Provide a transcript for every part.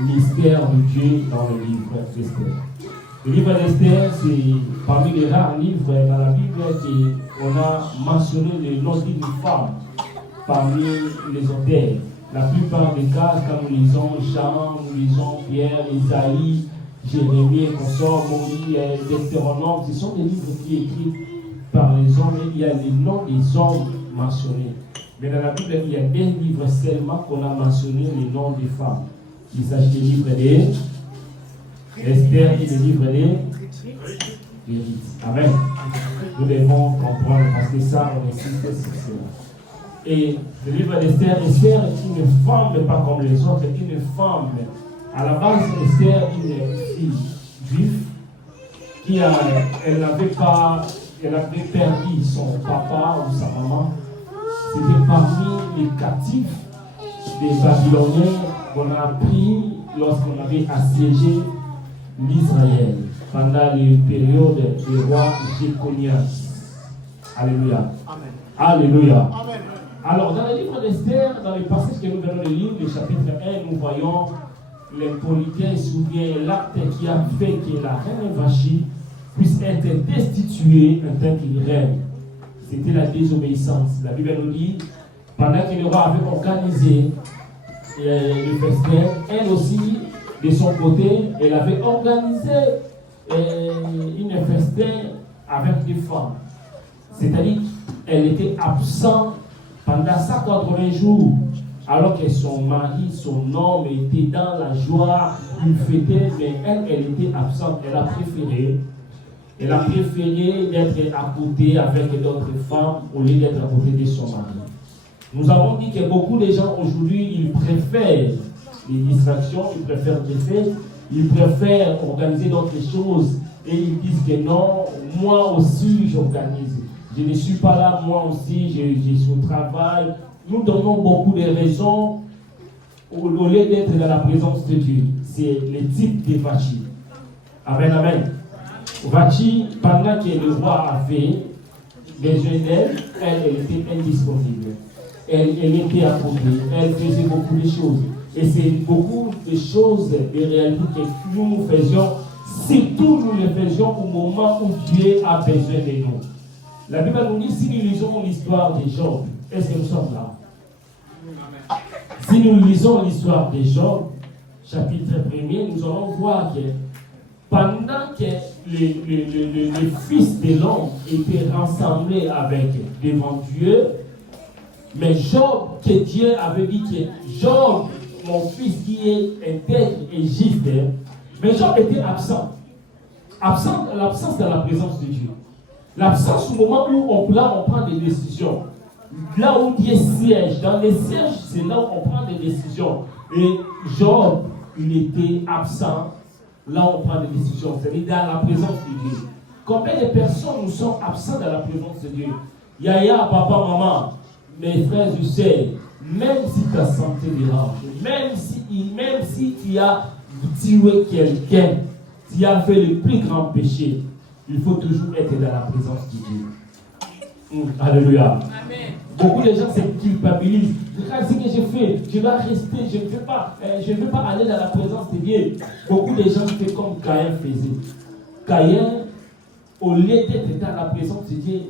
mystère de Dieu dans le livre d'Esther. Le livre d'Esther, c'est parmi les rares livres dans la Bible qu'on a mentionné le nom d'une femme parmi les auteurs. La plupart des cas, quand nous lisons Jean, nous lisons Pierre, Isaïe, Jérémie, Consort, Moïse, Deutéronome, ce sont des livres qui écrits par les hommes et il y a les noms des hommes mentionnés. Mais dans la Bible, il y a des livres seulement qu'on a mentionné les noms des femmes. Il s'agit des livres d'Esther et des livres des Ruth. Amen. Nous devons comprendre parce que ça, on insiste sur cela. Et le livre d'Esther, Esther est une femme, pas comme les autres, une femme. À la base, Esther est une fille juive qui elle avait perdu son papa ou sa maman. C'était parmi les captifs des Babyloniens qu'on a pris lorsqu'on avait assiégé l'Israël pendant les périodes du roi Jéconias. Alléluia. Amen. Alléluia. Amen. Alors, dans le livre d'Esther, dans les passages que nous venons de lire, le chapitre 1, nous voyons l'impolitesse ou bien l'acte qui a fait que la reine Vashti puisse être destituée en tant que reine. C'était la désobéissance. La Bible nous dit, pendant que le roi avait organisé le festin, elle aussi, de son côté, elle avait organisé une festin avec des femmes. C'est-à-dire qu'elle était absente pendant 180 jours, alors que son mari, son homme était dans la joie, il fêtait, mais elle était absente. Elle a préféré d'être à côté avec d'autres femmes au lieu d'être à côté de son mari. Nous avons dit que beaucoup de gens aujourd'hui, ils préfèrent les distractions, ils préfèrent les faits, ils préfèrent organiser d'autres choses et ils disent que non, moi aussi j'organise. Je ne suis pas là, moi aussi je suis au travail. Nous donnons beaucoup de raisons au lieu d'être dans la présence de Dieu. C'est le type de Vashti. Amen, amen. Vashti, pendant que le roi avait besoin d'elle, elle était indisponible. Elle était à côté, elle faisait beaucoup de choses. Et c'est beaucoup de choses, de réalités que nous faisions, surtout nous les faisions au moment où Dieu a besoin de nous. La Bible nous dit, si nous lisons l'histoire de Job, est-ce que nous sommes là? Si nous lisons l'histoire de Job, chapitre 1er, nous allons voir que pendant que les fils de l'homme étaient rassemblés devant Dieu, mais Job, que Dieu avait dit que Job, mon fils qui est intègre et juste, mais Job était absent. L'absence de la présence de Dieu. L'absence au moment où on prend des décisions. Là où Dieu siège, dans les sièges, c'est là où on prend des décisions. Et Job, il était absent. Là où on prend des décisions, c'est-à-dire dans la présence de Dieu. Combien de personnes nous sont absents dans la présence de Dieu? Yaya, papa, maman, mes frères et sœurs, même si ta santé dérange, même si tu as tué quelqu'un, tu as fait le plus grand péché, il faut toujours être dans la présence de Dieu. Alléluia. Amen. Beaucoup de gens se culpabilisent. Regarde ce que j'ai fait, je dois rester, je ne veux pas aller dans la présence de Dieu. Beaucoup de gens font comme Caïn faisait. Caïn, au lieu d'être dans la présence de Dieu,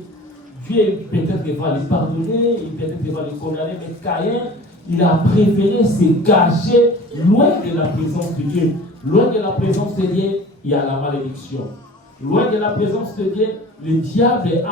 Dieu peut-être va le pardonner, peut-être va le condamner, mais Caïn, il a préféré se cacher loin de la présence de Dieu. Loin de la présence de Dieu, il y a la malédiction. Loin de la présence de Dieu, le diable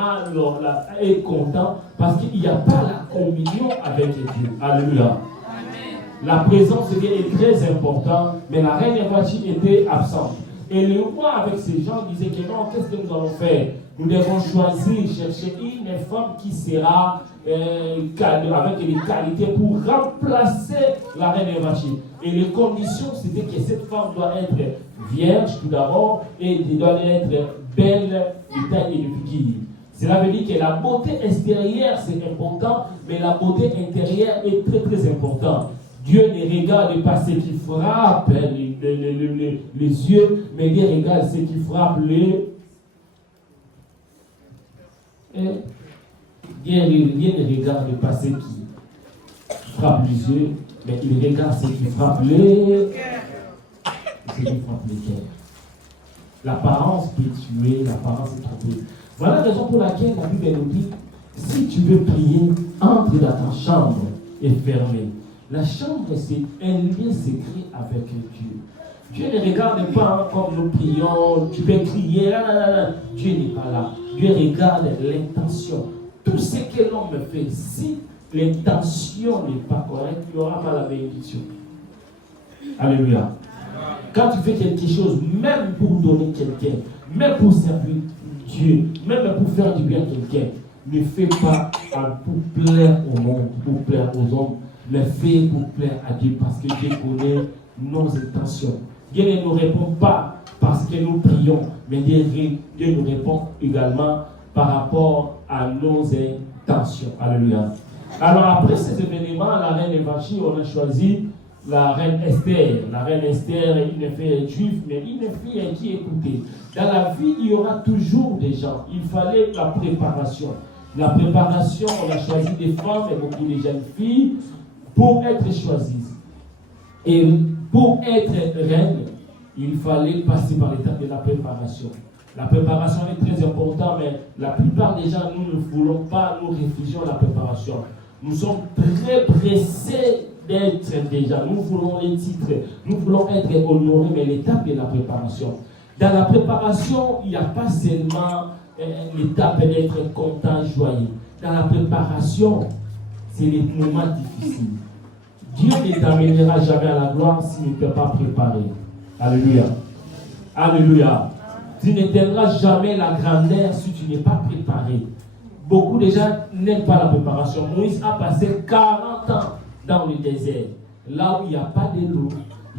est content parce qu'il n'y a pas la communion avec Dieu. Alléluia. Amen. La présence de Dieu est très importante, mais la reine Vashti était absente. Et le roi, avec ces gens, disait que non, qu'est-ce que nous allons faire? Nous devons choisir, chercher une femme qui sera avec des qualités pour remplacer la reine Vashti. Et les conditions, c'était que cette femme doit être vierge tout d'abord et doit être belle de taille et de figure. Cela veut dire que la beauté extérieure c'est important, mais la beauté intérieure est très très importante. Dieu ne regarde pas ce qui frappe les yeux, mais Dieu regarde ce qui frappe Dieu ne regarde pas ce qui frappe les yeux, mais il regarde ce qui frappe c'est lui frappe les cœurs. L'apparence peut tuer, l'apparence est trompée. Voilà la raison pour laquelle la Bible nous dit, si tu veux prier, entre dans ta chambre et fermée. La chambre, c'est un lien secret avec Dieu. Dieu ne regarde pas comme nous prions, tu peux crier, là, là, là. Dieu n'est pas là. Dieu regarde l'intention. Tout ce que l'homme fait, si l'intention n'est pas correcte, il n'y aura pas la bénédiction. Alléluia. Quand tu fais quelque chose, même pour donner quelqu'un, même pour servir Dieu, même pour faire du bien à quelqu'un, ne fais pas pour plaire au monde, pour plaire aux hommes, mais fais pour plaire à Dieu parce que Dieu connaît nos intentions. Dieu ne nous répond pas parce que nous prions, mais Dieu nous répond également par rapport à nos intentions. Alléluia. Alors après ces événements, la reine Vashti, on a choisi la reine Esther. La reine Esther est une fille juive, mais une fille qui écoutait. Dans la vie, il y aura toujours des gens. Il fallait la préparation. La préparation, on a choisi des femmes et beaucoup de jeunes filles pour être choisies. Et pour être reine, il fallait passer par l'étape de la préparation. La préparation est très importante, mais la plupart des gens, nous ne voulons pas nous réfugier à la préparation. Nous sommes très pressés d'être déjà. Nous voulons les titres, nous voulons être honorés, mais l'étape de la préparation. Dans la préparation, il n'y a pas seulement l'étape d'être content, joyeux. Dans la préparation, c'est les moments difficiles. Dieu ne t'amènera jamais à la gloire s'il ne t'est pas préparé. Alléluia. Alléluia. Tu n'atteindras jamais la grandeur si tu n'es pas préparé. Beaucoup de gens n'aiment pas la préparation. Moïse a passé 40 ans dans le désert, là où il n'y a pas de l'eau,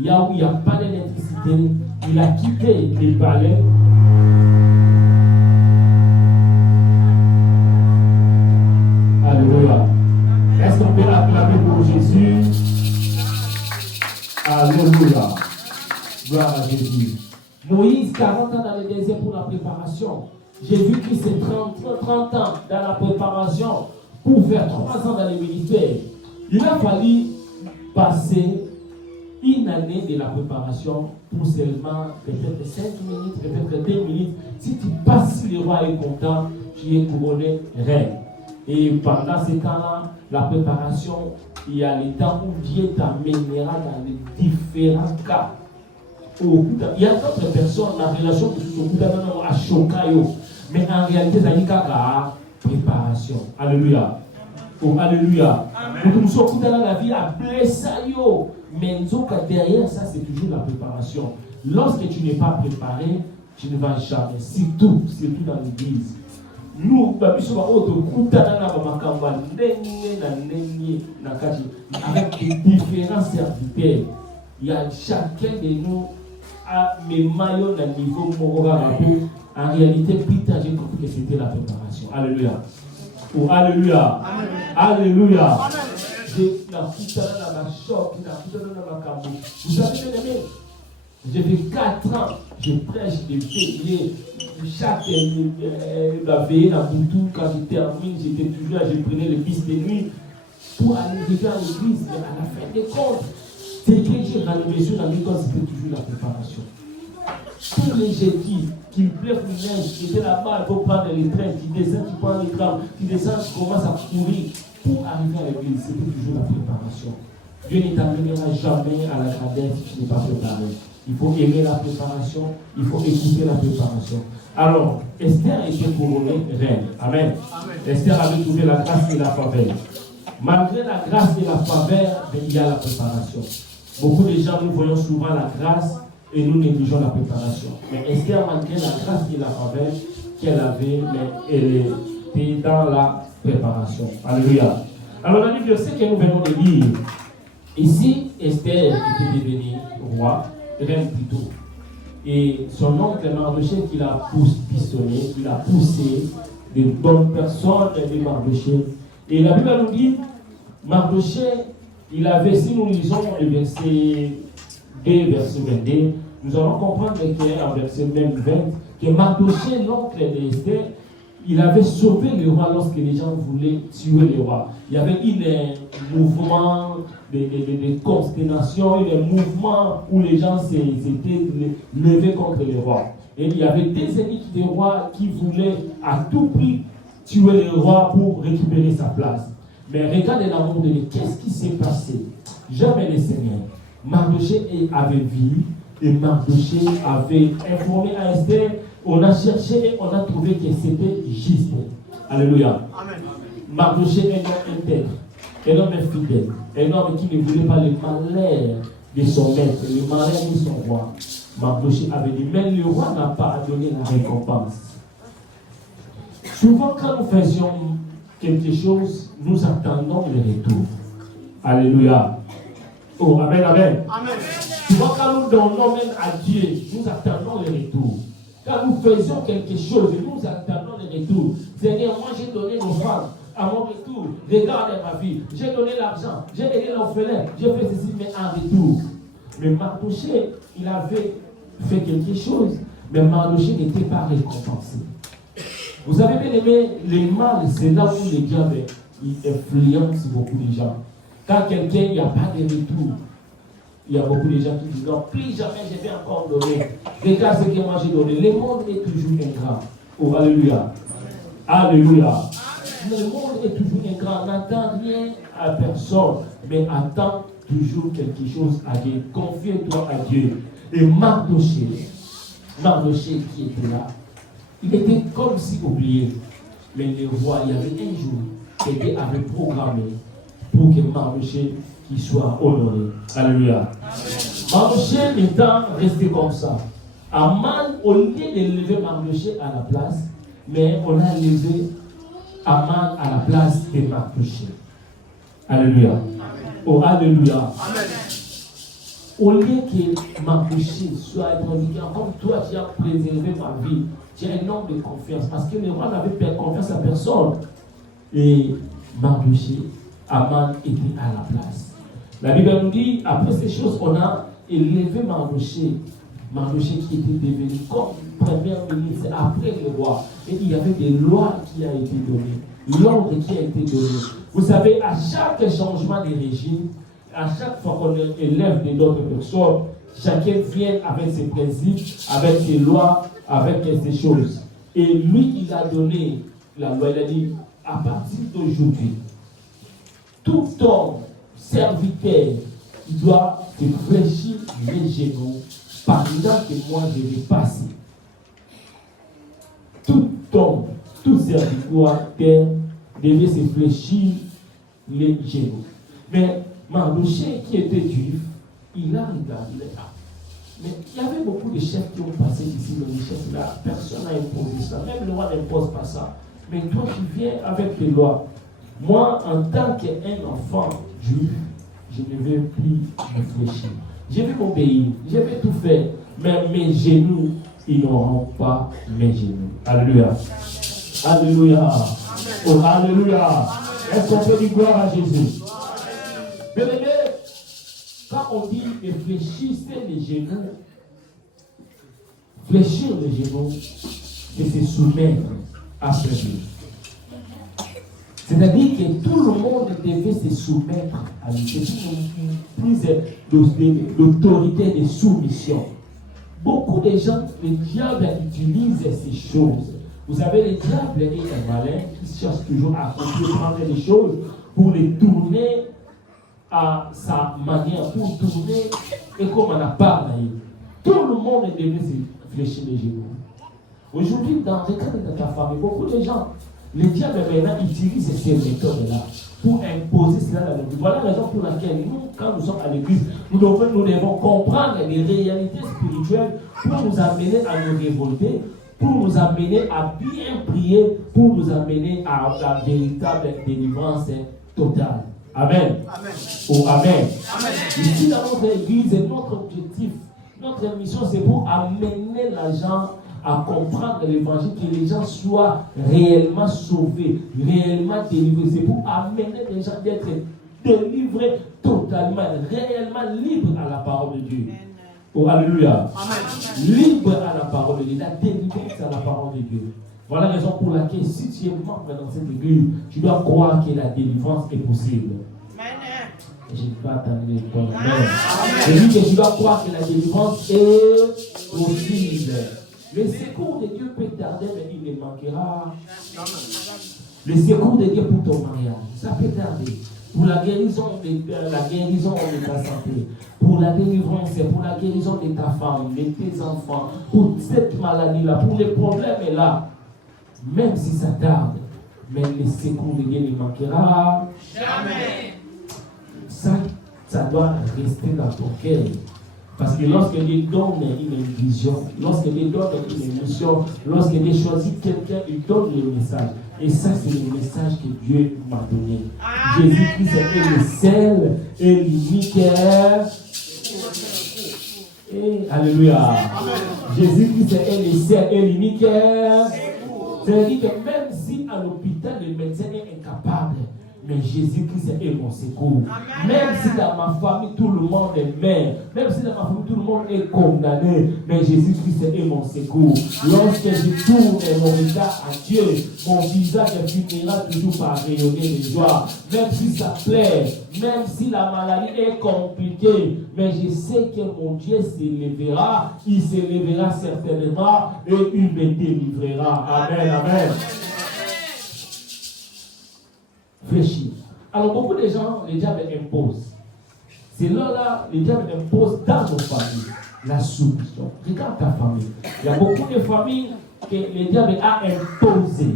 là où il n'y a pas d'électricité. Il a quitté les palais. Alléluia. Est-ce qu'on peut l'acclamer pour Jésus? Alléluia. Gloire à Jésus. Moïse, 40 ans dans le désert pour la préparation. J'ai vu qu'il s'est 30 ans dans la préparation pour faire 3 ans dans le ministère. Il a fallu passer une année de la préparation pour seulement peut-être 5 minutes, peut-être 2 minutes. Si tu passes, si le roi est content, tu es couronné reine. Et pendant ce temps-là, la préparation, il y a les temps où Dieu t'amènera dans les différents cas. Il y a d'autres personnes, la relation que tu as choqué, mais en réalité, ça y a préparation. Alléluia. Oh, alléluia. Nous sommes dans la vie à blesser, mais derrière ça, c'est toujours la préparation. Lorsque tu n'es pas préparé, tu ne vas jamais. Surtout dans l'église. Nous, avec des différents serviteurs, il y a chacun de nous à mes maillots d'un niveau moral. En réalité, plus tard, j'ai compris que c'était la préparation. Alléluia. Oh, alléluia. Amen. Alléluia. J'ai la foutana dans ma choc, la foutana dans ma cabou. Vous avez bien aimé? J'ai fait 4 ans, je prêche des veillées. Chaque la veillée dans Boutou, quand je termine, j'étais toujours là, je prenais le bus de nuit pour aller à l'église. Mais à la fin des comptes, c'est que j'ai relevé sur la l'école, c'était toujours la préparation. Tous les jeudis, qu'il pleuve ou neige, qui était là-bas, il faut prendre les trains, qui descend, qui prend les trams, qui descend, qui commence à courir pour arriver à l'église. C'était toujours la préparation. Dieu ne t'amènera jamais à la grandeur si tu n'es pas préparé. Il faut aimer la préparation, il faut écouter la préparation. Alors, Esther était couronnée reine. Amen. Amen. Esther avait trouvé la grâce et la faveur. Malgré la grâce et la faveur, il y a la préparation. Beaucoup de gens, nous voyons souvent la grâce et nous négligeons la préparation. Mais Esther, malgré la grâce et la faveur qu'elle avait, mais elle était dans la préparation. Alléluia. Alors, dans le verset que nous venons de lire, ici, Esther était devenue roi, reine plutôt. Et son oncle Mardochée qui l'a pistonné, il a poussé des bonnes personnes de Mardochée. Et la Bible nous dit, Mardochée, il avait, si nous lisons le verset 2, verset 22, nous allons comprendre qu'en verset même 20, que Mardochée, l'oncle d'Esther, il avait sauvé le roi lorsque les gens voulaient tuer le roi. Il y avait eu un mouvement de consternation, un mouvement où les gens s'étaient levés contre le roi. Et il y avait des ennemis du roi qui voulaient à tout prix tuer le roi pour récupérer sa place. Mais regardez l'amour de Dieu. Qu'est-ce qui s'est passé? Jamais le Seigneur. Mardochée avait vu et Mardochée avait informé à Esther. On a cherché et on a trouvé que c'était juste. Alléluia. Amen. Mardochée est un homme intègre, un homme fidèle, un homme qui ne voulait pas le malheur de son maître, le malheur de son roi. Mardochée avait dit, mais le roi n'a pas donné la récompense. Souvent, quand nous faisions quelque chose, nous attendons le retour. Alléluia. Oh, amen, amen. Amen. Souvent, quand nous donnons même à Dieu, nous attendons le retour. Quand nous faisons quelque chose, nous attendons le retour. Seigneur, moi j'ai donné nos femmes à mon retour. Regarde ma vie. J'ai donné l'argent. J'ai aidé l'orphelin. J'ai fait ceci, mais en retour. Mais Mardochée, il avait fait quelque chose. Mais Mardochée n'était pas récompensé. Vous avez bien aimé, le mal, c'est là où le diable influence beaucoup de gens. Quand quelqu'un, il n'y a pas de retour, il y a beaucoup de gens qui disent non, plus jamais je vais encore donner. Regarde ce que moi j'ai donné. Le monde est toujours ingrat. Oh, alléluia. Alléluia. Le monde est toujours ingrat. N'attends rien à personne, mais attends toujours quelque chose à Dieu. Confie-toi à Dieu. Et Mardochée qui était là, il était comme si oublié. Mais le roi, il y avait un jour, quelqu'un avait programmé pour que Mardochée qui soit honoré. Alléluia. Mardochée étant resté comme ça. Aman, au lieu de lever Mardochée à la place, mais on a levé Aman à la place de Mardochée. Alléluia. Oh, alléluia. Amen. Au lieu que Mardochée soit étranger, comme toi tu as préservé ma vie, tu as un homme de confiance, parce que le roi n'avait pas confiance à personne. Et Mardochée, Aman était à la place. La Bible nous dit, après ces choses, on a élevé Mardochée qui était devenu comme premier ministre après le roi. Et il y avait des lois qui ont été données, l'ordre qui a été donné. Vous savez, à chaque changement de régime, à chaque fois qu'on élève d'autres personnes, chacun vient avec ses principes, avec ses lois, avec ses choses. Et lui, il a donné la loi, il a dit, à partir d'aujourd'hui, tout homme, serviteur, il doit se fléchir les genoux pendant que moi je vais passer. Tout homme, tout serviteur devait se fléchir les genoux. Mais Mardochée, qui était juif, il a regardé. Mais il y avait beaucoup de chefs qui ont passé ici, le chef là, personne n'a imposé ça, même le roi n'impose pas ça. Mais toi qui viens avec tes lois, moi en tant qu'un enfant juif, je ne vais plus réfléchir. Je vais m'obéir, je vais tout faire, mais mes genoux, ils n'auront pas mes genoux. Alléluia. Alléluia. Oh, alléluia. Est-ce qu'on peut dire gloire à Jésus? Bien aimé, quand on dit réfléchissez les genoux, fléchir les genoux, c'est se soumettre à ce Dieu. C'est-à-dire que tout le monde devait se soumettre à lui. C'est plus d'autorité, de soumission. Beaucoup de gens, le diable utilise ces choses. Vous savez, le diable est un malin qui cherche toujours à prendre les choses pour les tourner à sa manière, pour tourner et comme on a parlé. Tout le monde devait se fléchir les genoux. Aujourd'hui, dans le cadre de ta famille, beaucoup de gens, le diable maintenant utilise ces méthodes-là pour imposer cela dans le vie. Voilà la raison pour laquelle nous, quand nous sommes à l'église, nous devons comprendre les réalités spirituelles pour nous amener à nous révolter, pour nous amener à bien prier, pour nous amener à la véritable délivrance totale. Amen. Amen. Oh, amen. Amen. Ici, dans notre église, notre objectif, notre mission, c'est pour amener les gens à comprendre l'évangile, que les gens soient réellement sauvés, réellement délivrés. C'est pour amener les gens d'être délivrés totalement, réellement libres à la parole de Dieu. Oh, alléluia. Amen. Libre à la parole de Dieu. La délivrance à la parole de Dieu. Voilà la raison pour laquelle, si tu es membre dans cette église, tu dois croire que la délivrance est possible. Je ne peux pas attendre les points. Je dis que tu dois croire que la délivrance est possible. Le secours de Dieu peut tarder, mais il ne manquera. Le secours de Dieu pour ton mariage, ça peut tarder. Pour la guérison de ta santé, pour la délivrance, pour la guérison de ta femme, de tes enfants, pour cette maladie-là, pour les problèmes là, même si ça tarde, mais le secours de Dieu ne manquera jamais. Ça doit rester dans ton cœur. Parce que lorsque Dieu donne une vision, lorsque Dieu donne une mission, lorsque Dieu choisit quelqu'un, il donne le message. Et ça, c'est le message que Dieu m'a donné. Jésus-Christ est le seul et l'unique. Et alléluia. Jésus-Christ est le seul et l'unique. C'est-à-dire que même si à l'hôpital, le médecin est incapable, mais Jésus-Christ est mon secours. Même si dans ma famille tout le monde est mort, même si dans ma famille tout le monde est condamné, mais Jésus-Christ est mon secours. Lorsque je tourne mon regard à Dieu, mon visage finira toujours par rayonner de joie. Même si ça plaît, même si la maladie est compliquée, mais je sais que mon Dieu s'élèvera, il s'élèvera certainement et il me délivrera. Amen, amen. Fléchir. Alors beaucoup de gens, le diable impose. C'est là, le diable impose dans nos familles la soumission. Regarde ta famille. Il y a beaucoup de familles que le diable a imposé.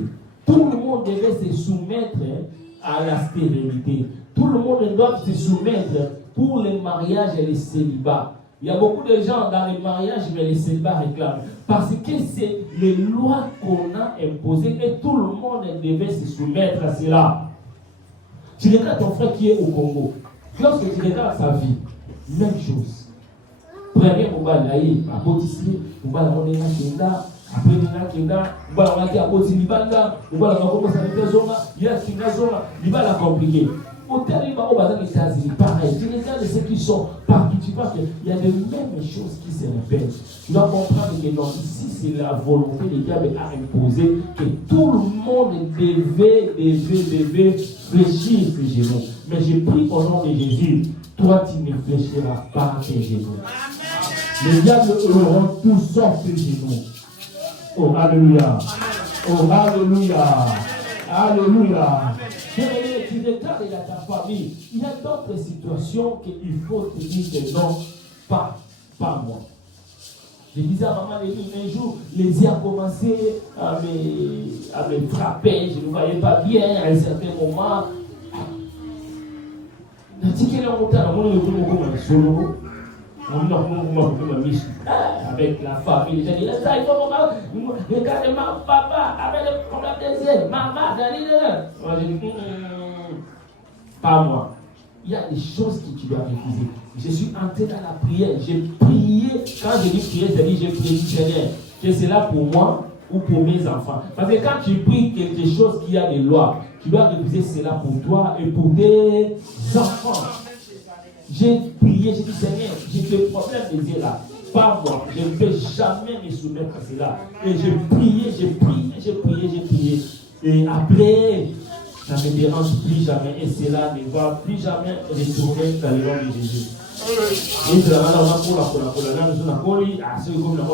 Tout le monde devait se soumettre à la stérilité. Tout le monde doit se soumettre pour les mariages et les célibats. Il y a beaucoup de gens dans les mariages, mais les célibats réclament. Parce que c'est les lois qu'on a imposées et tout le monde devait se soumettre à cela. Tu regardes ton frère qui est au Congo. Lorsque tu regardes sa vie, même chose. Premier, on va aller à Botisli, on va aller à Kenda, après on va aller à Botilibanda, on va aller à Zoma, il y a Zoma, il va la compliquer. Au terme, on va dans les États-Unis, pareil. Tu regardes ceux qui sont partout, tu vois qu'il y a les mêmes choses qui se répètent. Tu dois comprendre que non, ici, c'est la volonté de Dieu à imposer que tout le monde devait fléchir ses genoux. Mais je prie au nom de Jésus, toi, tu ne fléchiras pas tes genoux. Le diable aura tout sauf tes genoux. Oh, alléluia. Oh, alléluia. Alléluia. Tu regardes dans ta famille, il y a d'autres situations qu'il faut te dire que non, pas moi. Je disais à maman un jour, les yeux ont commencé à me frapper, je ne voyais pas bien à un certain moment. Avec la famille, j'ai dit, regardez ma papa, avec le problème des yeux, maman, j'ai dit, pas moi. Il y a des choses que tu dois refuser. Je suis entré dans la prière, j'ai prié, quand je dis prier, c'est-à-dire j'ai prié, Seigneur, que c'est là pour moi ou pour mes enfants. Parce que quand tu pries quelque chose qui a des lois, tu dois refuser cela pour toi et pour tes enfants. J'ai prié, j'ai dit Seigneur, j'ai des problèmes des yeux là. Pas moi, je ne vais jamais me soumettre à cela. Et j'ai prié. Et après, ça ne me dérange plus jamais. Et cela ne va plus jamais retourner dans le nom de Jésus. Et c'est la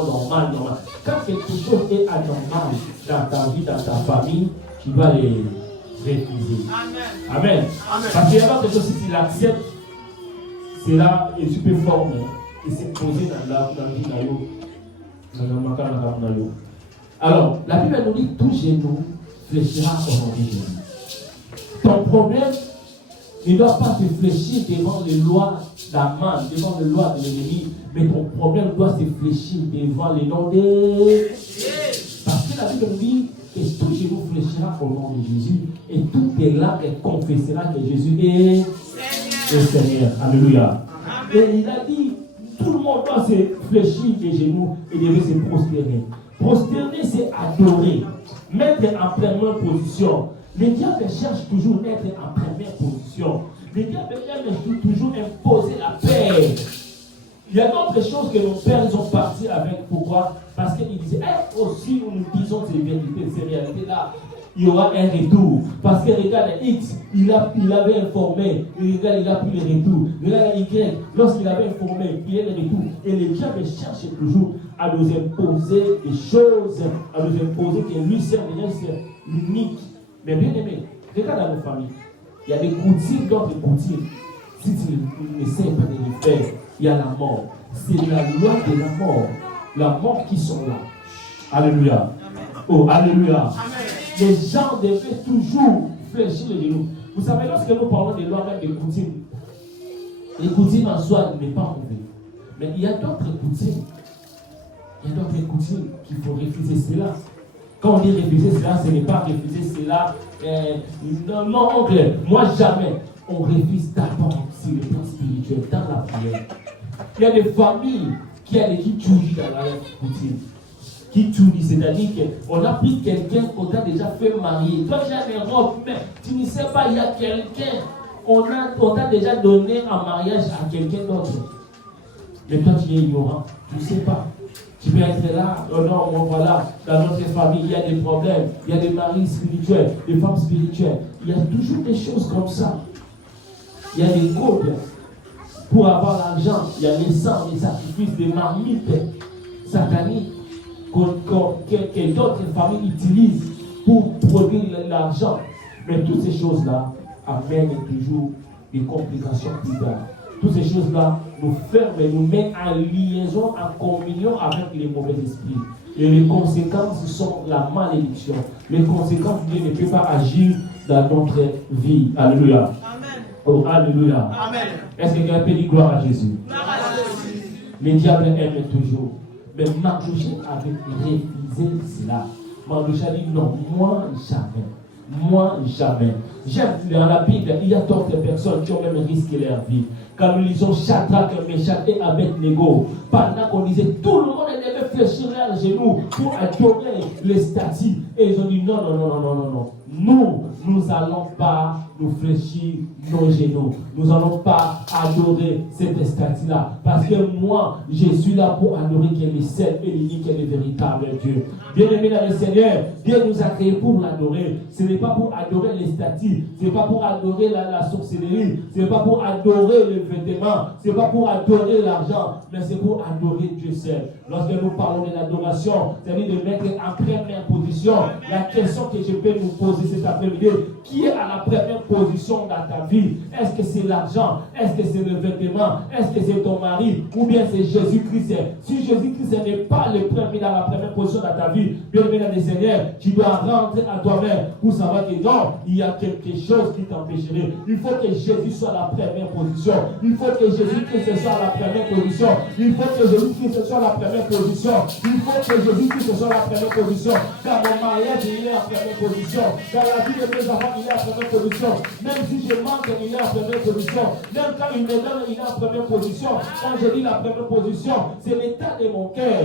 normal. Quand quelque chose est anormal dans ta vie, dans ta famille, tu dois les refuser. Amen. Parce qu'il y a quelque chose, si tu l'acceptes, c'est là et tu peux former et c'est posé dans la vie. Alors, la Bible nous dit tout genou fléchira au nom de Jésus. Ton problème ne doit pas se fléchir devant les lois d'Aman, devant les lois de l'ennemi, mais ton problème doit se fléchir devant les noms de Jésus. Parce que la Bible nous dit que tout genou fléchira au nom de Jésus et toute langue confessera que Jésus est le Seigneur. Alléluia. Et il a dit, tout le monde doit se fléchir des genoux et devait se prosterner. Prosterner, c'est adorer, mettre en première position. Le diable cherche toujours à être en première position. Le diable aime toujours imposer la paix. Il y a d'autres choses que nos pères ils ont parti avec. Pourquoi? Parce qu'ils disaient, aussi nous disons ces vérités, ces réalités-là, il y aura un retour. Parce que regarde X, il avait informé, il a pris le retour. Regarde Y, lorsqu'il avait informé, il y a le retour. Et le diable cherche toujours à nous imposer des choses, à nous imposer que lui seul reste l'unique. Mais bien aimé, regarde dans nos familles, il y a des coutumes, d'autres coutumes. Si tu n'essaies pas de les faire, il y a la mort. C'est la loi de la mort qui sont là. Alléluia. Oh, alléluia. Amen. Les gens devaient toujours fléchir les genoux. Vous savez, lorsque nous parlons des lois, même des coutumes, les coutumes en soi ne sont pas mauvais. Mais il y a d'autres coutumes. Il y a d'autres coutumes qu'il faut refuser cela. Quand on dit refuser cela, ce n'est pas refuser cela. Non, oncle, moi jamais. On refuse d'abord sur le plan spirituel, dans la prière. Il y a des familles qui touchent dans la coutume. Qui touchent, c'est-à-dire qu'on a pris quelqu'un qu'on t'a déjà fait marier. Toi, j'ai une robe, mais tu ne sais pas, il y a quelqu'un, on t'a déjà donné un mariage à quelqu'un d'autre. Mais toi, tu es ignorant, tu ne sais pas. Tu peux être là, oh non, bon, voilà, dans notre famille, il y a des problèmes, il y a des maris spirituels, des femmes spirituelles. Il y a toujours des choses comme ça. Il y a des codes pour avoir l'argent. Il y a les sangs, les sacrifices, des marmites sataniques que d'autres familles utilisent pour produire l'argent. Mais toutes ces choses-là amènent toujours des complications plus tard. Toutes ces choses-là nous ferment et nous mettent en liaison, en communion avec les mauvais esprits. Et les conséquences sont la malédiction. Les conséquences, Dieu ne peut pas agir dans notre vie. Alléluia. Oh, alléluia. Amen. Est-ce que quelqu'un peut dire gloire à Jésus? Le diable aime toujours. Mais Mardochée avait refusé cela. Mardochée a dit non, moi jamais. Moi jamais. J'aime dans la Bible, il y a d'autres personnes qui ont même risqué leur vie. Quand nous lisons Shadrach, Meshach et Abednego, pendant qu'on disait tout le monde devait fléchir leurs genoux pour adorer les statues. Et ils ont dit non. Nous n'allons pas nous fléchir nos genoux. Nous n'allons pas adorer cette statue-là. Parce que moi, je suis là pour adorer qui est le seul et l'unique et le véritable Dieu. Bien-aimé dans le Seigneur, Dieu nous a créés pour l'adorer. Ce n'est pas pour adorer les statues. Ce n'est pas pour adorer la sorcellerie. Ce n'est pas pour adorer les vêtements. Ce n'est pas pour adorer l'argent. Mais c'est pour adorer Dieu seul. Lorsque nous parlons de l'adoration, c'est-à-dire de mettre en première position, la question que je peux nous poser cet après-midi, qui est à la première position dans ta vie? Est-ce que c'est l'argent? Est-ce que c'est le vêtement? Est-ce que c'est ton mari? Ou bien c'est Jésus-Christ? Si Jésus-Christ n'est pas le premier dans la première position dans ta vie, bien aimé dans le Seigneur, tu dois rentrer à toi-même pour savoir que non, il y a quelque chose qui t'empêcherait. Il faut que Jésus soit la première position. Il faut que Jésus-Christ soit la première position. Il faut que Jésus-Christ soit la première position. Il faut que Jésus-Christ soit la première position. Dans mon mariage, il est en première position. Dans la vie de mes enfants, il est en première position. Même si je manque, il est en première position. Même quand il me donne, il est en première position. Quand je dis la première position, c'est l'état de mon cœur.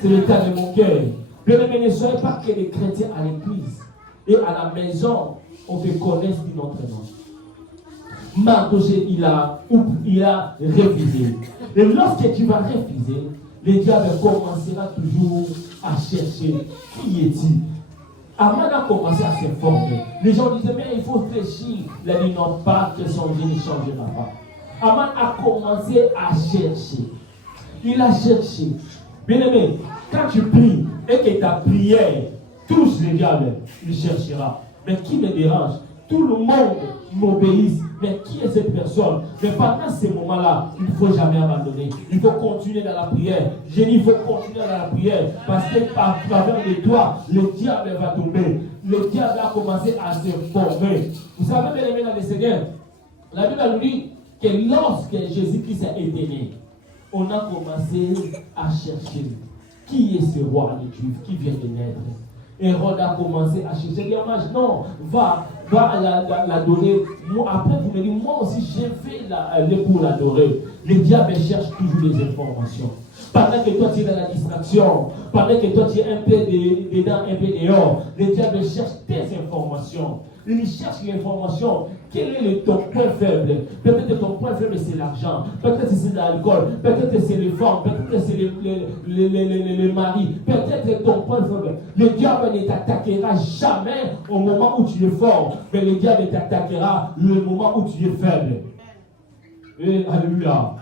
C'est l'état de mon cœur. Bien-aimé, ne soyez pas que des chrétiens à l'église. Et à la maison, on te connaisse de notre nom. Mardochée, il a refusé. Et lorsque tu vas refuser, le diable commencera toujours à chercher qui est-il. Aman a commencé à s'informer. Les gens disaient, mais il faut fléchir. Il a dit, non, pas que son Dieu ne changera pas. Aman a commencé à chercher. Il a cherché. Bien aimé, quand tu pries et que ta prière touche le diable, il cherchera. Mais qui me dérange? Tout le monde m'obéisse. Mais qui est cette personne? Mais pendant ces moments-là, il ne faut jamais abandonner. Il faut continuer dans la prière. J'ai dit, il faut continuer dans la prière. Parce que par travers de toi, le diable va tomber. Le diable a commencé à se former. Vous savez, bien aimé dans le Seigneur, la Bible nous dit que lorsque Jésus-Christ a été né, on a commencé à chercher qui est ce roi des Juifs qui vient de naître. Hérode a commencé à chercher. Il dit, non, va l'adorer. Après, vous me dites, moi aussi, j'ai fait pour l'adorer. Le diable cherche toujours des informations. Pendant que toi, tu es dans la distraction, pendant que toi, tu es un peu dedans, un peu dehors, le diable cherche des informations. Il cherche l'information. Quel est ton point faible? Peut-être que ton point faible, c'est l'argent. Peut-être que c'est l'alcool. Peut-être que c'est les femmes. Peut-être que c'est les maris. Peut-être que ton point faible. Le diable ne t'attaquera jamais au moment où tu es fort. Mais le diable t'attaquera le moment où tu es faible. Et alléluia.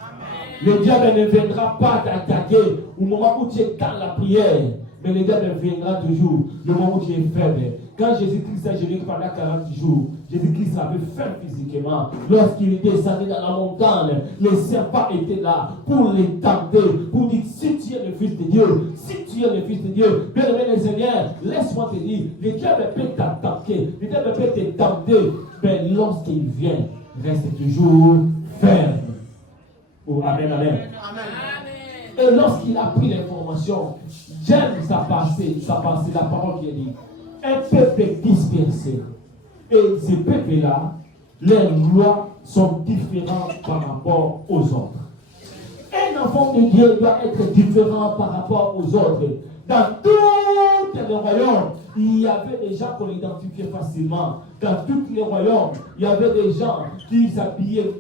Le diable ne viendra pas t'attaquer au moment où tu es dans la prière. Mais le diable viendra toujours le moment où tu es faible. Quand Jésus-Christ a jeûné pendant 40 jours, Jésus-Christ avait faim physiquement. Lorsqu'il descendait dans la montagne, les serpents étaient là pour les tenter, pour dire si tu es le Fils de Dieu, si tu es le Fils de Dieu, bien aimé les Seigneurs, laisse-moi te dire, le diable peut t'attaquer, le diable peut te tenter, mais lorsqu'il vient, reste toujours ferme. Oh, amen, amen. Et lorsqu'il a pris l'information, j'aime sa pensée, la parole qui est dit. Un peuple dispersé. Et ces peuples-là, leurs lois sont différentes par rapport aux autres. Un enfant de Dieu doit être différent par rapport aux autres. Dans tous les royaumes, il y avait des gens qu'on identifiait facilement. Dans tous les royaumes, il y avait des gens qui s'habillaient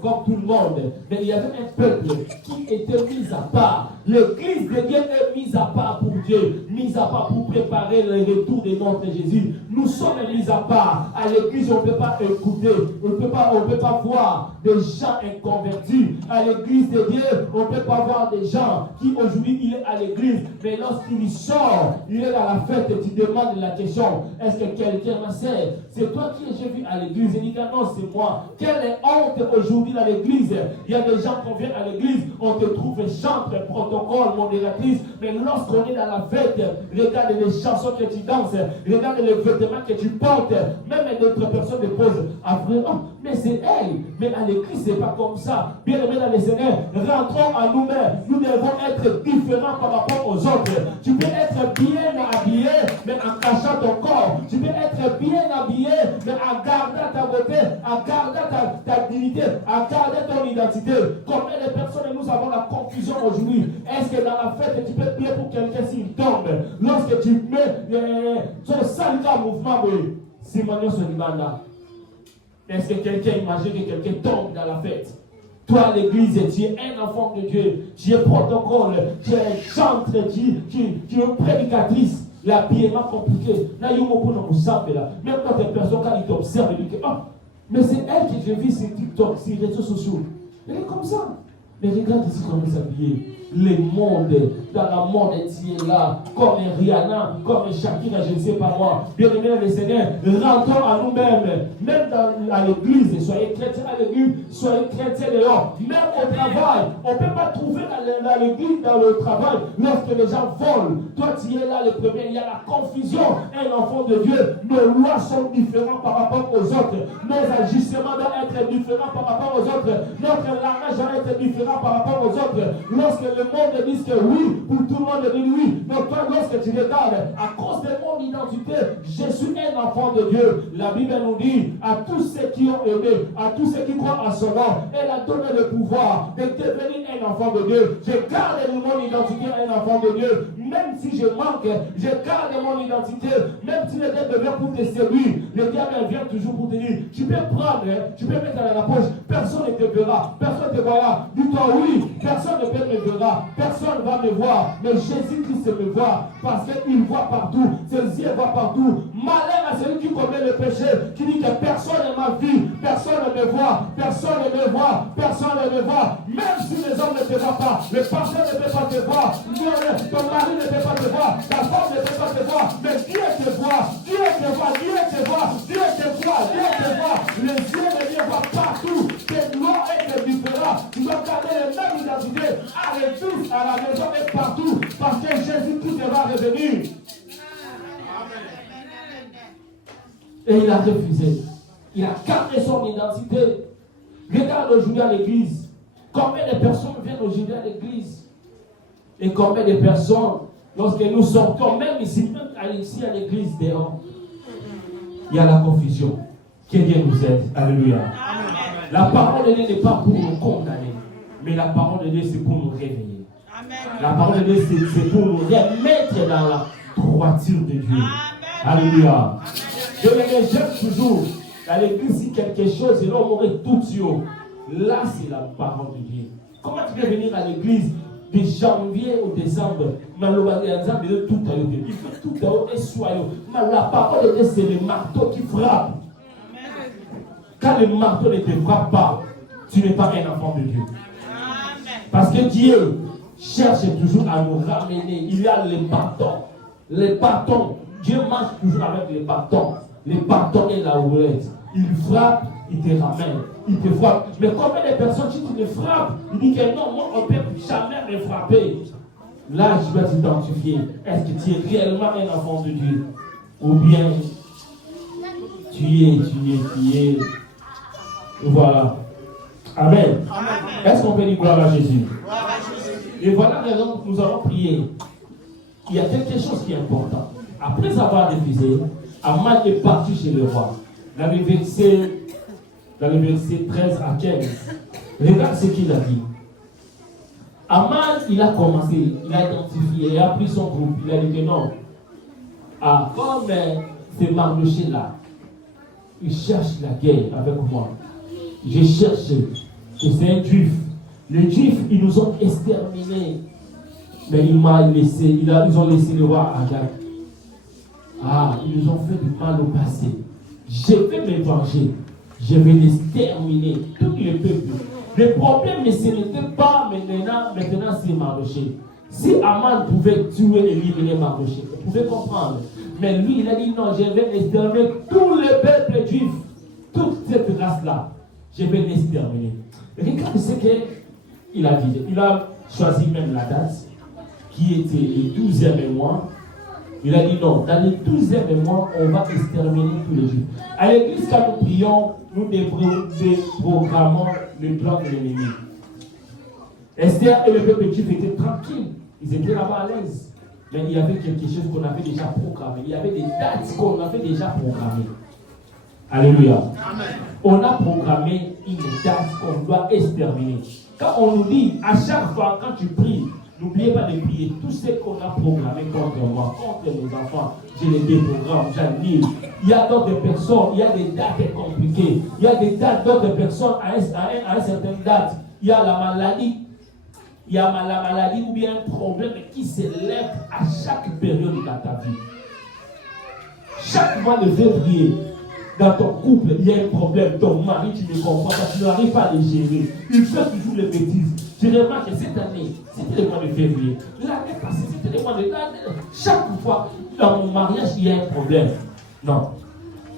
comme tout le monde. Mais il y avait un peuple qui était mis à part. L'église de Dieu est mise à part pour Dieu, mise à part pour préparer le retour de notre Jésus. Nous sommes mis à part. À l'église, on ne peut pas écouter, on ne peut pas voir des gens inconvertis. À l'église de Dieu, on ne peut pas voir des gens qui aujourd'hui il est à l'église, mais lorsqu'il sort, il est dans la fête et tu demandes la question, est-ce que quelqu'un m'a sert? C'est toi qui j'ai vu à l'église. Il dit non, c'est moi. Quelle honte aujourd'hui dans l'église. Il y a des gens qui viennent à l'église, on te trouve chantre, protocole, modératrice, mais lorsqu'on est dans la fête, regarde les chansons que tu danses, regarde les vêtements que tu portes, même d'autres personnes te posent après, oh, mais c'est elle. Mais à l'église, c'est pas comme ça. Bien aimé dans les Seigneurs, rentrons à nous-mêmes. Nous devons être différents par rapport aux autres. Tu peux être bien habillé, mais en cachant ton corps. Tu peux être bien habillé, mais en gardant ta beauté, en gardant ta dignité, en gardant ton identité. Combien de personnes nous avons la confusion aujourd'hui? Est-ce que dans la fête, tu peux prier pour quelqu'un s'il tombe? Lorsque tu mets son salut en mouvement, oui. Simonio Solibanda. Est-ce que quelqu'un imagine que quelqu'un tombe dans la fête? Toi, à l'église, tu es un enfant de Dieu, tu es protocole, tu es chantre, tu es prédicatrice. L'habillement compliqué. Là, il y a même quand des personnes, quand ils t'observent, ils disent oh, mais c'est elle que j'ai vue sur TikTok, sur les réseaux sociaux. Elle est comme ça. Mais regarde ici comment elle s'habille. Le monde, dans la monde entier là, comme Rihanna, comme Shakira, je ne sais pas moi. Bien aimé les Seigneurs, rentrons à nous-mêmes, même à l'église, soyez chrétiens à l'église, soyez chrétiens dehors, même au travail. On ne peut pas trouver dans l'église, dans le travail, lorsque les gens volent. Toi, tu es là le premier, il y a la confusion. Un enfant de Dieu, nos lois sont différentes par rapport aux autres. Nos agissements doivent être différents par rapport aux autres. Notre langage doit être différent par rapport aux autres. Lorsque le monde dit que oui, pour tout le monde dit oui. Mais toi, lorsque tu regardes, à cause de mon identité, je suis un enfant de Dieu. La Bible nous dit, à tous ceux qui ont aimé, à tous ceux qui croient en son nom, elle a donné le pouvoir de devenir un enfant de Dieu. Je garde mon identité un enfant de Dieu. Même si je manque, je garde mon identité. Même si le diable vient pour te séduire, le diable vient toujours pour te dire, tu peux prendre, tu peux mettre dans la poche, personne ne te verra, personne ne te verra. Dis-toi oui, personne ne peut me verra, personne ne va me voir, mais Jésus-Christ me voit, parce qu'il voit partout, ses yeux voient partout. Malheur à celui qui commet le péché, qui dit que personne ne m'a vu, personne ne me voit, personne ne me voit, personne ne me voit. Même si les hommes ne te voient pas, le pasteur ne peut pas te voir, ton mari ne peut pas te voir, ta femme ne peut pas te voir, mais Dieu te voit, Dieu te voit, Dieu te voit, Dieu te voit, Dieu te voit. Les yeux de Dieu voient partout. Tes lois sont différentes. Tu dois garder les mêmes identités à l'église, à la maison et partout, parce que Jésus-Christ va revenir. Et il a refusé. Il a gardé son identité. Regarde aujourd'hui à l'église. Combien de personnes viennent aujourd'hui à l'église? Et combien de personnes, lorsque nous sortons, même ici à l'église dehors, il y a la confusion. Que Dieu nous aide. Alléluia. Amen. La parole de Dieu n'est pas pour nous condamner, mais la parole de Dieu c'est pour nous réveiller. Amen. La parole de Dieu c'est pour nous remettre dans la droiture de Dieu. Amen. Alléluia. J'aime toujours, dans l'église, si quelque chose, et là, on aurait tout sur. Là, c'est la parole de Dieu. Comment tu peux venir à l'église de janvier au décembre, il fait tout et soyons. Mais la parole de Dieu, c'est le marteau qui frappe. Quand le marteau ne te frappe pas, tu n'es pas un enfant de Dieu. Parce que Dieu cherche toujours à nous ramener. Il y a les bâtons. Les bâtons. Dieu marche toujours avec les bâtons. Les bâtons et la houlette. Il frappe, il te ramène. Il te frappe. Mais combien de personnes, si tu me frappes, il dit que non, moi, on ne peut jamais me frapper. Là, je dois t'identifier. Est-ce que tu es réellement un enfant de Dieu? Ou bien tu es. Voilà. Amen. Amen. Est-ce qu'on peut dire gloire à Jésus? Et voilà la raison que nous allons prier. Il y a quelque chose qui est important. Après avoir refusé, Aman est parti chez le roi. Dans le verset 13 à 15, regarde ce qu'il a dit. Aman, il a commencé, il a identifié, il a pris son groupe, il a dit que non. Comme c'est Mardoché là, il cherche la guerre avec moi. Je cherche que c'est un juif. Les juifs, ils nous ont exterminés. Mais ils ont laissé le roi Agag. Ils nous ont fait du mal au passé. Je vais me venger. Je vais les terminer. Tous les peuples. Le problème, ce n'était pas maintenant c'est Mardoché. Si Aman pouvait tuer et éliminer Mardoché, vous pouvez comprendre. Mais lui, il a dit non, je vais exterminer tous les peuples juifs. Toute cette race-là, je vais l'exterminer. Regarde ce qu'il a dit. Il a choisi même la date, qui était le 12e mois. Il a dit non, dans le 12e mois, on va exterminer tous les juifs. À l'église, quand nous prions, nous déprogrammons le plan de l'ennemi. Esther et le peuple juif étaient tranquilles. Ils étaient là-bas à l'aise. Mais il y avait quelque chose qu'on avait déjà programmé. Il y avait des dates qu'on avait déjà programmées. Alléluia. Amen. On a programmé une date qu'on doit exterminer. Quand on nous dit, à chaque fois, quand tu pries, n'oubliez pas de prier. Tout ce qu'on a programmé contre moi, contre mes enfants, je les déprogramme, j'annule. Il y a d'autres personnes, il y a des dates compliquées. Il y a des dates d'autres personnes à une certaine date. Il y a la maladie. Il y a la maladie ou bien un problème qui s'élève à chaque période dans ta vie. Chaque mois de février, dans ton couple, il y a un problème. Ton mari, tu ne comprends pas, tu n'arrives pas à le gérer. Il fait toujours les bêtises. Je remarque que cette année, c'était le mois de février. L'année passée, c'était le mois de l'année. Chaque fois, dans mon mariage, il y a un problème. Non.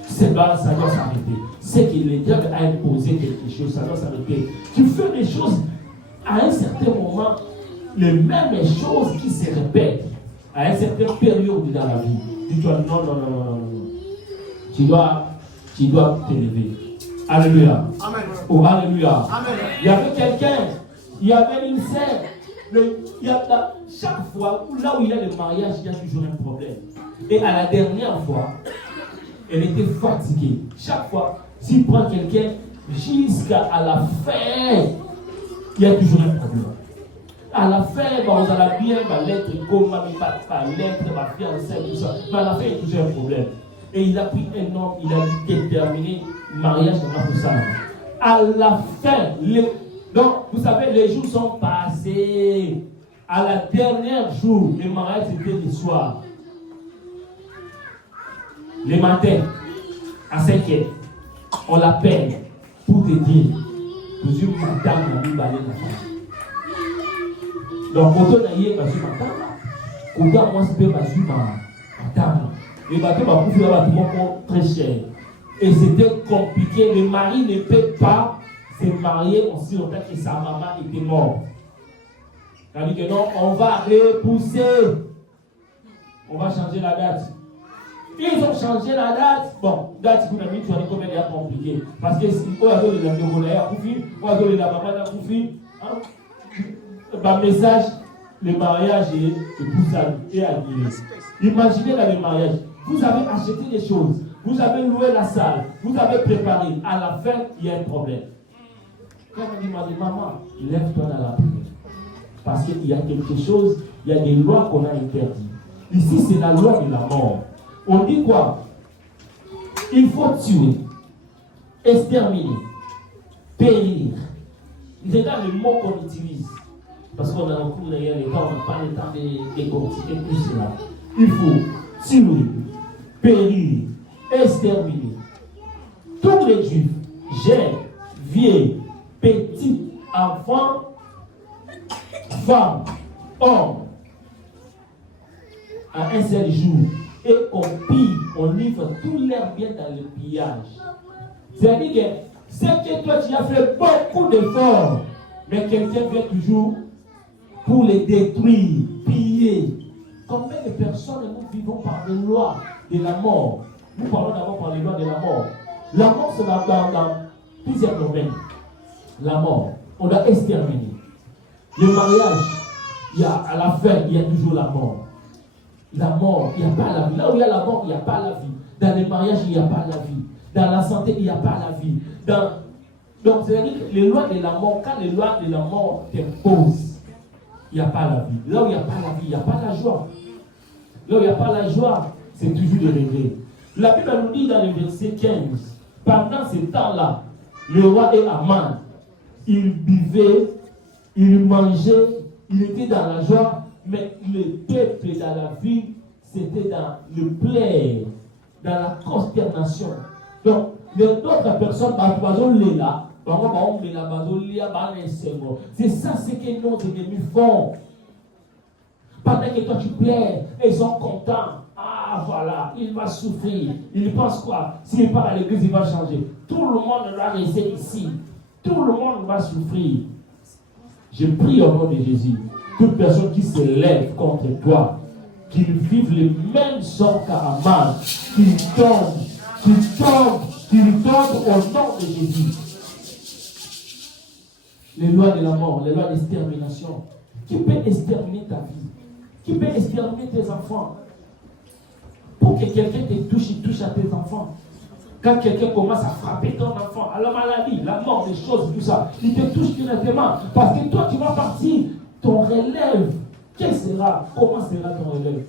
Ça doit s'arrêter. C'est que le diable a imposé quelque chose, ça doit s'arrêter. Tu fais des choses à un certain moment, les mêmes choses qui se répètent à une certaine période dans la vie. Dis-toi non. Tu dois t'élever. Alléluia. Amen. Oh, alléluia. Amen. Il y avait quelqu'un, il y avait une sœur. Chaque fois, là où il y a le mariage, il y a toujours un problème. Et à la dernière fois, elle était fatiguée. Chaque fois, s'il prend quelqu'un, jusqu'à la fin, il y a toujours un problème. À la fin, on a bien ma lettre, comme ma lettre, ma fiancée, tout ça. Mais à la fin, il y a toujours un problème. Et il a pris un homme, il a déterminé mariage de tout ça. À la fin, donc vous savez, les jours sont passés. À la dernière jour, le mariage c'était le soir. Le matin, à 5h, on l'appelle pour te dire, toujours madame n'a mis balai la femme. Donc, quand on a eu ma madame, quand moi c'est ma madame. Le bateau va couvrir un bâtiment très cher. Et c'était compliqué. Le mari ne peut pas se marier aussi longtemps que sa maman était morte. C'est-à-dire que non, on va repousser. On va changer la date. Ils ont changé la date. Bon, date qu'on a mis, tu as dit combien c'est compliqué. Parce que si on a donné la déroulée à Koufi, on a donné la maman à Koufi, par message, le mariage est annulé. Imaginez dans le mariage. Vous avez acheté des choses, vous avez loué la salle, vous avez préparé. À la fin, il y a un problème. Quand on dit, maman, lève-toi dans la prière. Parce qu'il y a quelque chose, il y a des lois qu'on a interdites. Ici, c'est la loi de la mort. On dit quoi? Il faut tuer, exterminer, périr. Regarde le mot qu'on utilise. Parce qu'on a un coup derrière les temps, on n'a pas le temps de décortiquer tout cela. Il faut tuer, périr, exterminer. Tous les juifs, jeunes, vieux, petits, enfants, femmes, hommes, à un seul jour, et on pille, on livre tous leurs biens dans le pillage. C'est-à-dire que c'est que toi tu as fait beaucoup d'efforts, mais quelqu'un vient toujours pour les détruire, piller. Combien de personnes nous vivons par les lois de la mort? Nous parlons d'abord par les lois de la mort. La mort, c'est dans plusieurs domaines. La mort, on doit exterminer. Le mariage, à la fin, il y a toujours la mort. La mort, il n'y a pas la vie. Là où il y a la mort, il n'y a pas la vie. Dans les mariages, il n'y a pas la vie. Dans la santé, il n'y a pas la vie. Donc, c'est-à-dire que les lois de la mort, quand les lois de la mort t'imposent, il n'y a pas la vie. Là où il n'y a pas la vie, il n'y a pas la joie. Là où il n'y a pas la joie, c'est toujours des regrets. La Bible nous dit dans le verset 15, pendant ce temps-là, le roi et Aman, il buvait, il mangeait, il était dans la joie, mais le peuple dans la vie, c'était dans le plaire, dans la consternation. Donc, d'autres personnes, c'est ça ce que nos ennemis font. Pendant que toi tu plais, ils sont contents. Ah voilà, il va souffrir. Il pense quoi? S'il part à l'église, il va changer. Tout le monde va rester ici. Tout le monde va souffrir. Je prie au nom de Jésus. Toute personne qui se lève contre toi, qu'ils vivent le même sort qu'Aman, qu'ils tombent au nom de Jésus. Les lois de la mort, les lois d'extermination. Qui peut exterminer ta vie? Qui peut exterminer tes enfants? Pour que quelqu'un te touche, il touche à tes enfants. Quand quelqu'un commence à frapper ton enfant, à la maladie, la mort, des choses, tout ça, il te touche directement. Parce que toi, tu vas partir. Ton relève, quel sera? Comment sera ton relève?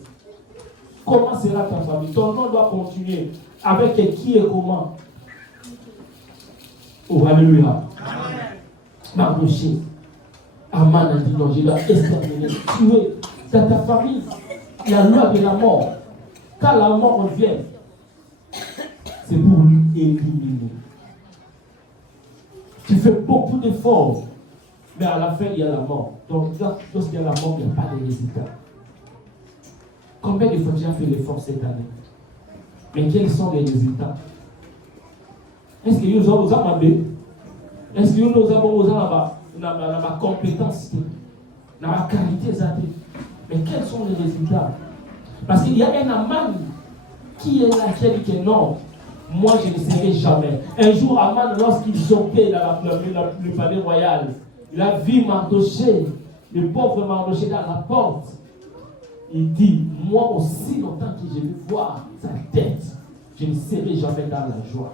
Comment sera ta famille? Ton nom doit continuer. Avec qui et comment? Oh, alléluia. Mardoché. Aman a dit non, je dois exterminer, tuer dans ta famille. La loi de la mort. Quand la mort revient, c'est pour lui éliminer. Tu fais beaucoup d'efforts, mais à la fin, il y a la mort. Donc, lorsqu'il y a la mort, il n'y a pas de résultat. Combien de fois tu as fait l'effort cette année? Mais quels sont les résultats? Est-ce que nous avons amendé? Est-ce que nous avons la compétence, la qualité? Mais quels sont les résultats? Parce qu'il y a un Aman qui est là, qui dit que non, moi je ne serai jamais. Un jour, Aman, lorsqu'il sortait dans le palais royal, il a vu Mardoché, le pauvre Mardoché dans la porte. Il dit, moi aussi longtemps que je vais voir sa tête, je ne serai jamais dans la joie.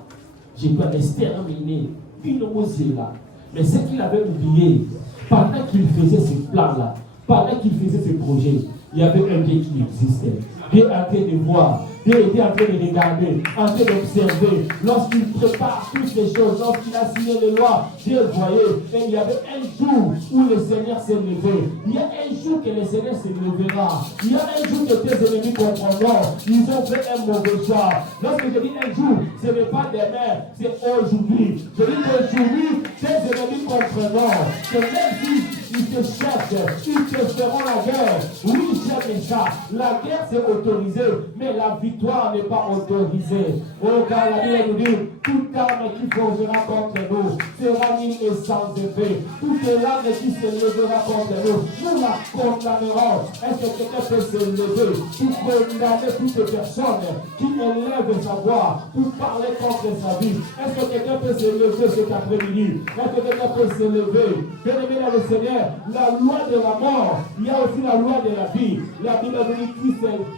Je dois exterminer une osée là. Mais ce qu'il avait oublié, pendant qu'il faisait ces plans-là, pendant qu'il faisait ces projets, il y avait un Dieu qui existait. Dieu est en train de voir. Dieu était en train de regarder, en train d'observer. Lorsqu'il prépare toutes les choses, lorsqu'il a signé les lois, Dieu voyait. Et il y avait un jour où le Seigneur s'est levé. Il y a un jour que le Seigneur se levera. Il y a un jour que tes ennemis comprendront. Ils ont fait un mauvais choix. Lorsque je dis un jour, ce n'est pas demain, c'est aujourd'hui. Je dis qu'aujourd'hui, tes ennemis comprendront que même si ils te cherchent, ils te feront la guerre. Oui, j'aime ça. La guerre, c'est autorisé, mais la victoire n'est pas autorisée. Oh, car la Bible nous dit, toute arme qui forgera contre nous sera nulle et sans effet. Toute arme qui se lèvera contre nous, nous la condamnerons. Est-ce que quelqu'un peut se lever pour condamner toute personne qui élève sa voix, pour parler contre sa vie? Est-ce que quelqu'un peut se lever cet après-midi? Est-ce que quelqu'un peut se lever? Bien-aimé dans le Seigneur, la loi de la mort, il y a aussi la loi de la vie. La Bible nous dit,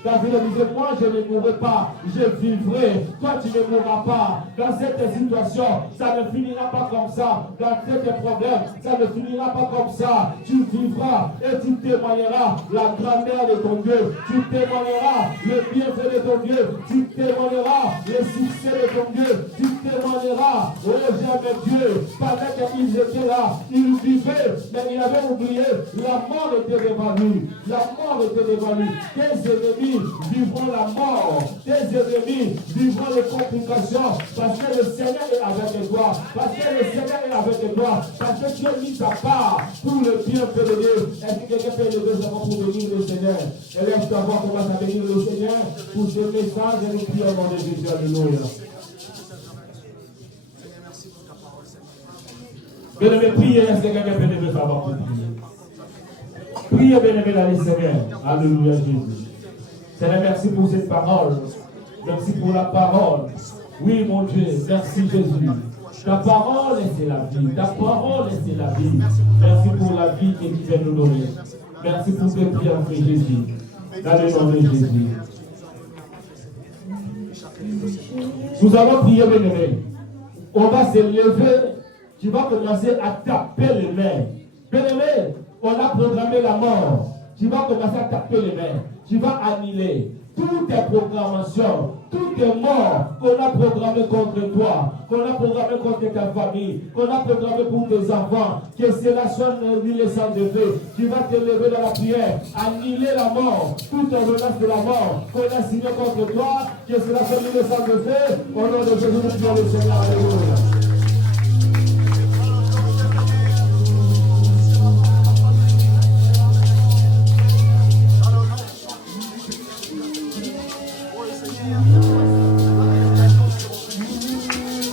David disait, moi je ne mourrai pas, je vivrai. Toi tu ne mourras pas. Dans cette situation, ça ne finira pas comme ça. Dans cet problème, ça ne finira pas comme ça. Tu vivras et tu témoigneras la grandeur de ton Dieu. Tu témoigneras le bienfait de ton Dieu. Tu témoigneras le succès de ton Dieu. Tu témoigneras, oh j'aime Dieu. Pendant qu'ils étaient là, ils vivaient, mais ils avaient oublié, la mort était devant lui. La mort était devant lui. Tes ennemis vivront la mort. Tes ennemis vivront les complications. Parce que le Seigneur est avec toi. Parce que le Seigneur est avec toi. Parce que tu as mis ta part pour le bienfait de Dieu. Est-ce que quelqu'un peut lever sa main pour bénir le Seigneur? Et laisse-toi voir comment ça bénir le Seigneur pour ce message et nous prions au nom de Jésus. Alléluia. Bien-aimé, priez, est-ce que quelqu'un peut lever sa main pour prier? Priez, bien-aimé, dans le Seigneur. Alléluia, Jésus. Seigneur, merci pour cette parole. Merci pour la parole. Oui, mon Dieu, merci Jésus. Ta parole, c'est la vie. Ta parole, c'est la vie. Merci pour la vie que tu viens nous donner. Merci pour ce triomphe, Jésus. Dans le nom de Jésus. Nous allons prier, bien-aimé. On va se lever. Tu vas commencer à taper les mains. Bien-aimé, on a programmé la mort. Tu vas commencer à taper les mains. Tu vas annuler toutes tes programmations, toutes tes morts qu'on a programmées contre toi, qu'on a programmées contre ta famille, qu'on a programmées pour tes enfants, que cela soit annulé sans degré. Tu vas te lever dans la prière, annuler la mort, toute ordonnance de la mort qu'on a signée contre toi, que cela soit annulé sans degré. Au nom de Jésus, nous prions le Seigneur. Alléluia.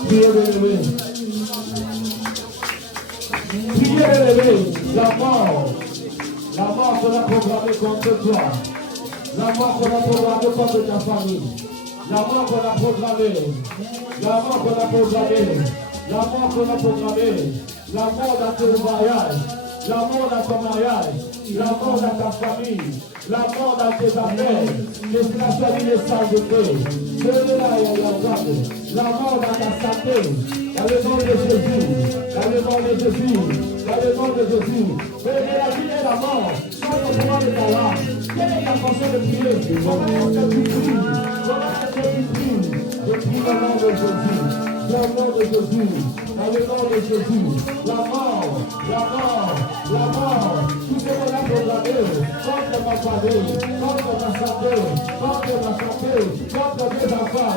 Priez de lever. Priez de lever la mort qu'on a programmée contre toi, la mort qu'on a programmée contre ta famille, la mort qu'on a programmée, la mort qu'on a programmée, la mort qu'on a programmée, la mort dans ton mariage, la mort dans ton mariage, la mort dans ta famille, la mort dans tes affaires, que cela soit une essence de paix. La mort dans ta santé, dans le nom de Jésus, dans le nom de Jésus, dans le nom de Jésus. Mais la vie et la mort sont au pouvoir de ta langue. Quelle est ta façon de prier? Comment est-ce que tu pries? Comment est-ce que tu pries? Je prie au nom de Jésus, dans le nom de Jésus, dans le nom de Jésus. La mort, tout ce qu'on a programmé contre ma famille, contre ma santé, contre mes enfants.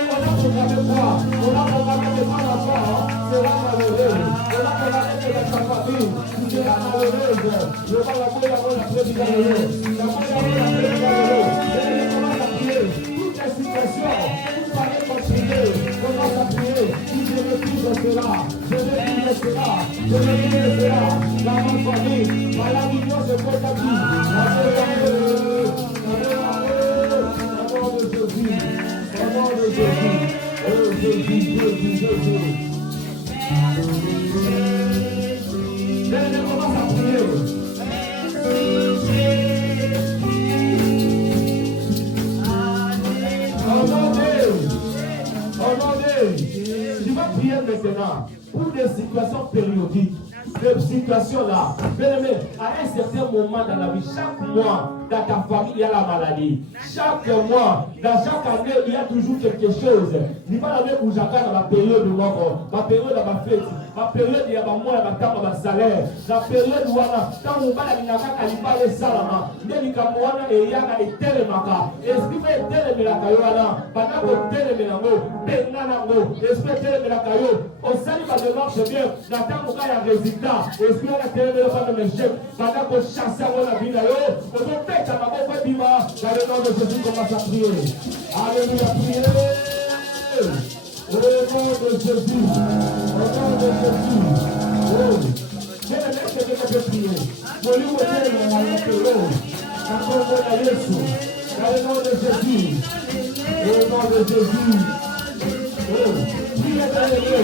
On a programmé quoi? On a programmé que mon enfant sera malheureux. On a programmé que ta famille sera malheureuse. Je vais la prédication. La prédication. Et commence à prier. Toutes les situations, tout paraît continuer. Commence à prier. Si je refuse cela, je refuse cela, je refuse cela. Dans ma famille, dans la vision de votre vie. Au nom de Jésus. Au nom de Jésus. Oh Jésus. On commence à prier. Tu vas prier maintenant pour des situations périodiques. Ces situations-là, bien aimé, à un certain moment dans la vie, chaque mois, dans ta famille, il y a la maladie. Chaque mois, dans chaque année, il y a toujours quelque chose. Il va aller où j'attends dans ma période de mort, ma période de ma fête, ma période il y a ma mois, ma temps, ma salaire, la période où quand on va à l'Inaka, salama, Nelikamoana et Yaga et Telemaka, esprit fait Telemelakayoana, Panako Telemelango, Benanango, esprit Telemelakayo, au salut de marche bien, la temps où il y a résultat, esprit à la Telemelaka de mes chefs, Panako chasse à la vie d'ailleurs, au nom de ta maman, dans le nom de Jésus, commence à prier. Alléluia, priez. Au nom de Jésus, au nom de Jésus. Oh, je vais mettre que je prier. Pour lui, vous êtes dans le nom de Jésus. Au nom de Jésus. Oh, priez dans le Dieu.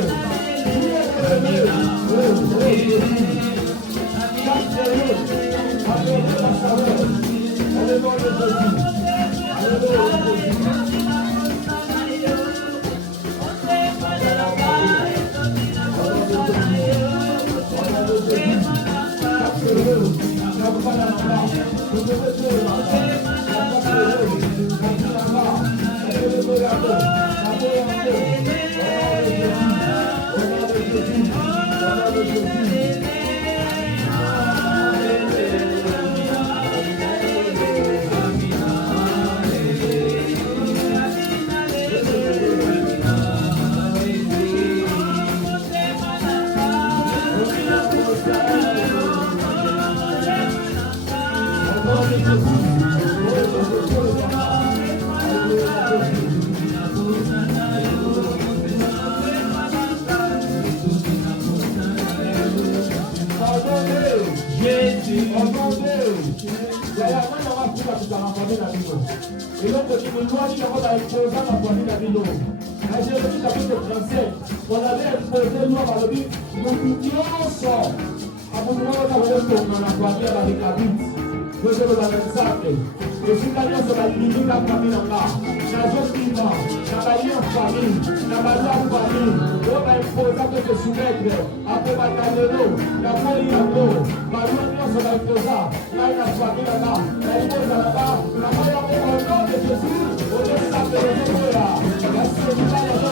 Priez dans le Dieu. Oh, Jésus. Et donc, il nous doit dire qu'on a imposé la poignée d'Abino. À Jérémie chapitre 37, on avait imposé loi par le but, nous coûtions sort. À mon moment, on a retrouvé la poignée avec la bite. Nous sommes dans l'exemple. Et si la loi se va limiter la famille là-bas, la zone vivant, la barrière en famille, la barrière en famille, on va imposer que se soumettre. Après ma canelo, la folie à l'eau, ma loi se va imposer. Là, il y a la famille là-bas, la impose là-bas, la barrière au nom de Jésus, on est là, la